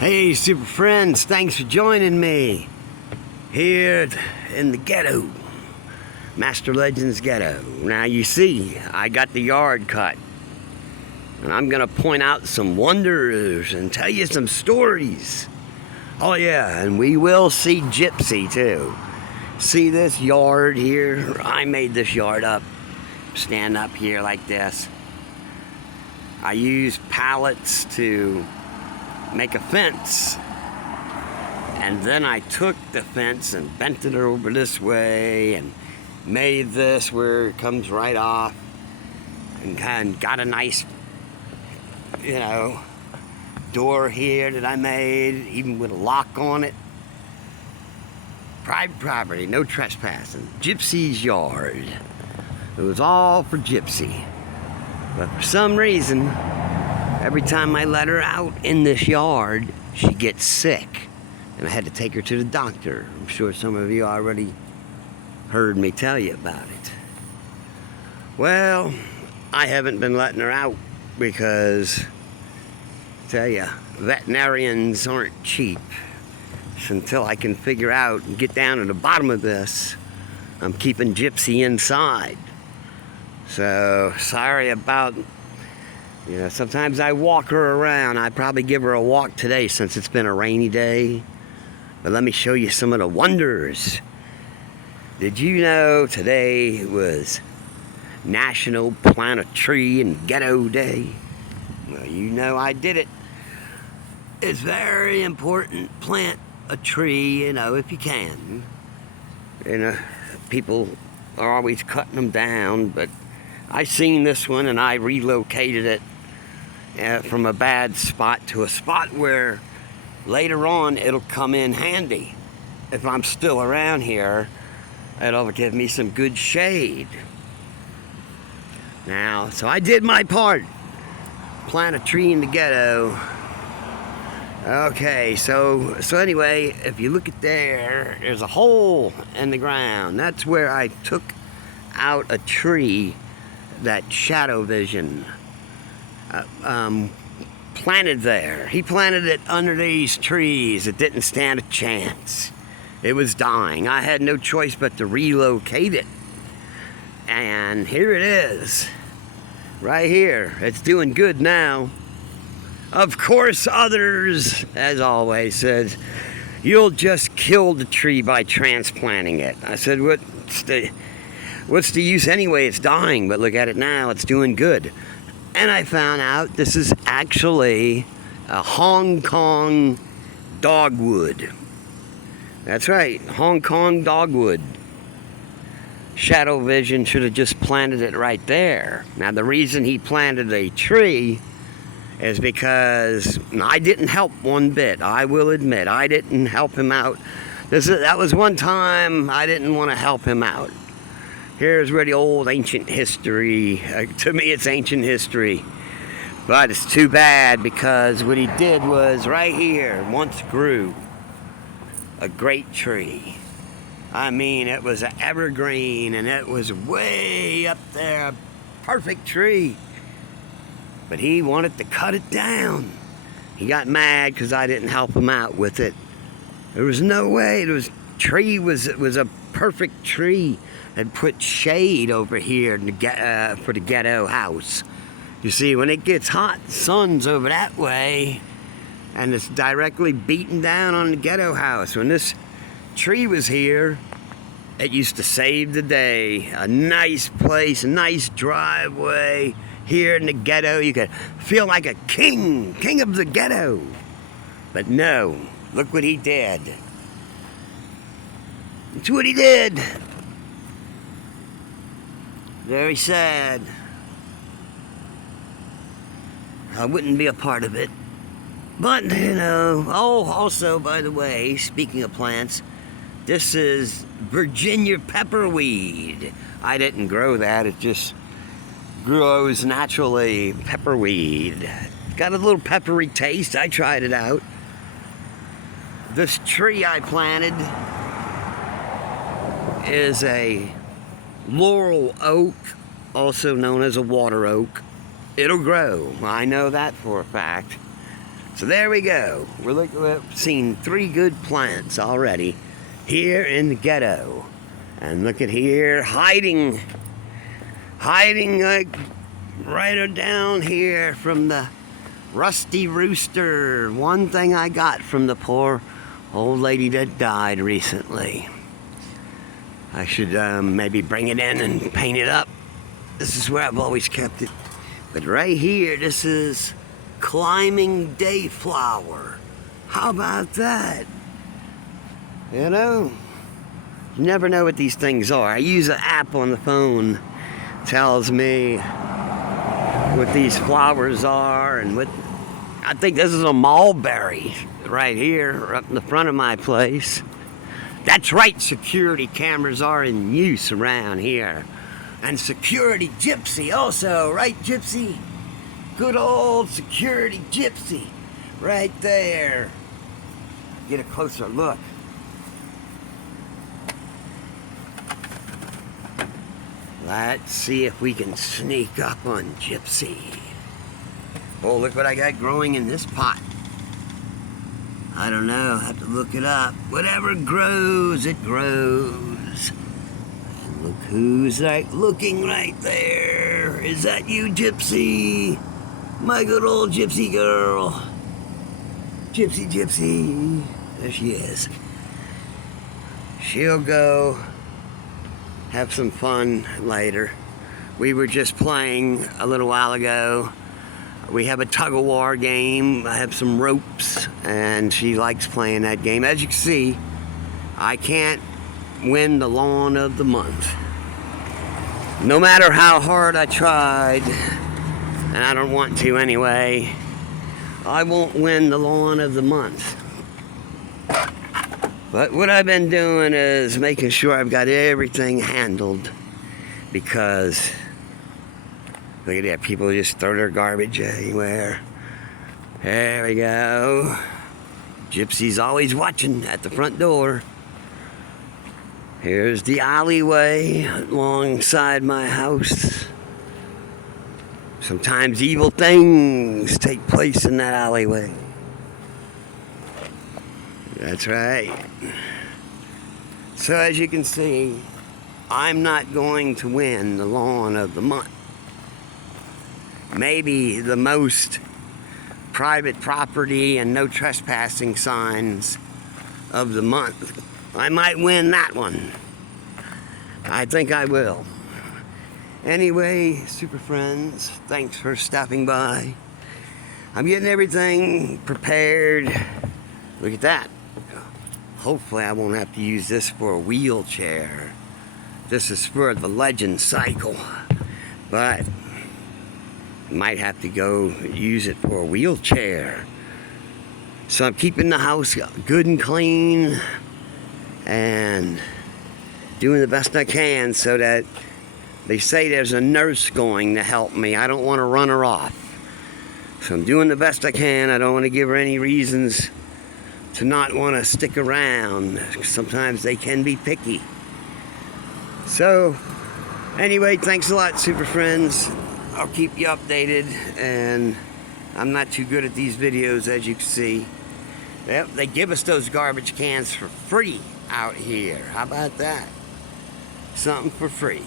Hey, super friends, thanks for joining me here in the ghetto, Master Legends Ghetto. Now you see, I got the yard cut, and I'm gonna point out some wonders and tell you some stories. Oh yeah, and we will see Gypsy too. See this yard here? I made this yard up. Stand up here like this. I used pallets to make a fence, and then I took the fence and bent it over this way and made this where it comes right off, and kind of got a nice, door here that I made, even with a lock on it. Private property, no trespassing. Gypsy's yard. It was all for Gypsy, but for some reason, every time I let her out in this yard, she gets sick, and I had to take her to the doctor. I'm sure some of you already heard me tell you about it. Well, I haven't been letting her out because, I tell you, veterinarians aren't cheap. So until I can figure out and get down to the bottom of this, I'm keeping Gypsy inside. So, sorry about, sometimes I walk her around. I'd probably give her a walk today since it's been a rainy day. But let me show you some of the wonders. Did you know today was National Plant a Tree and Ghetto Day? Well, you know I did it. It's very important. Plant a tree, if you can. People are always cutting them down, but I seen this one and I relocated it from a bad spot to a spot where later on it'll come in handy. If I'm still around here, it'll give me some good shade. Now, so I did my part. Plant a tree in the ghetto. Okay, so anyway, if you look at there's a hole in the ground. That's where I took out a tree that Shadow Vision planted there. He planted it under these trees. It didn't stand a chance. It was dying. I had no choice but to relocate it. And here it is. Right here. It's doing good now. Of course, others, as always, says, you'll just kill the tree by transplanting it. I said, what's the use anyway? It's dying, but look at it now. It's doing good. And I found out this is actually a Hong Kong dogwood. That's right, Hong Kong dogwood. Shadow Vision should have just planted it right there. Now, the reason he planted a tree is because I didn't help one bit. I will admit, I didn't help him out. That was one time I didn't want to help him out. Here's where the old ancient history, to me it's ancient history, but it's too bad because what he did was right here once grew a great tree. I mean, it was an evergreen and it was way up there, a perfect tree. But he wanted to cut it down. He got mad because I didn't help him out with it. There was no way. It was a perfect tree. And put shade over here for the ghetto house. You see, when it gets hot, the sun's over that way, and it's directly beating down on the ghetto house. When this tree was here, it used to save the day. A nice place, a nice driveway. Here in the ghetto, you could feel like a king of the ghetto. But no, look what he did. That's what he did. Very sad. I wouldn't be a part of it. But, also, by the way, speaking of plants, this is Virginia pepperweed. I didn't grow that, it just grows naturally, pepperweed. Got a little peppery taste, I tried it out. This tree I planted is a laurel oak, also known as a water oak. It'll grow. I know that for a fact. So there we go. We've seen 3 good plants already here in the ghetto. And look at here, hiding like right down here from the rusty rooster. One thing I got from the poor old lady that died recently. I should maybe bring it in and paint it up. This is where I've always kept it. But right here, this is climbing dayflower. How about that? You know, you never know what these things are. I use an app on the phone, tells me what these flowers are and what. I think this is a mulberry right here up in the front of my place. That's right, security cameras are in use around here. And security gypsy also, right, gypsy? Good old security gypsy right there. Get a closer look. Let's see if we can sneak up on gypsy. Oh, look what I got growing in this pot. I don't know, I have to look it up. Whatever grows, it grows. And look who's looking right there. Is that you, gypsy? My good old gypsy girl. Gypsy, gypsy. There she is. She'll go have some fun later. We were just playing a little while ago. We have a tug-of-war game. I have some ropes, and she likes playing that game. As you can see, I can't win the lawn of the month. No matter how hard I tried, and I don't want to anyway, I won't win the lawn of the month. But what I've been doing is making sure I've got everything handled, because look at that, people just throw their garbage anywhere. There we go. Gypsy's always watching at the front door. Here's the alleyway alongside my house. Sometimes evil things take place in that alleyway. That's right. So as you can see, I'm not going to win the lawn of the month. Maybe the most private property and no trespassing signs of the month. I might win that one. I think I will. Anyway, super friends, thanks for stopping by. I'm getting everything prepared. Look at that. Hopefully I won't have to use this for a wheelchair. This is for the legend cycle. But might have to go use it for a wheelchair. So I'm keeping the house good and clean and doing the best I can so that they say there's a nurse going to help me. I don't want to run her off. So I'm doing the best I can. I don't want to give her any reasons to not want to stick around. Sometimes they can be picky. So anyway, thanks a lot, super friends. I'll keep you updated, and I'm not too good at these videos, as you can see. Yep, they give us those garbage cans for free out here. How about that? Something for free.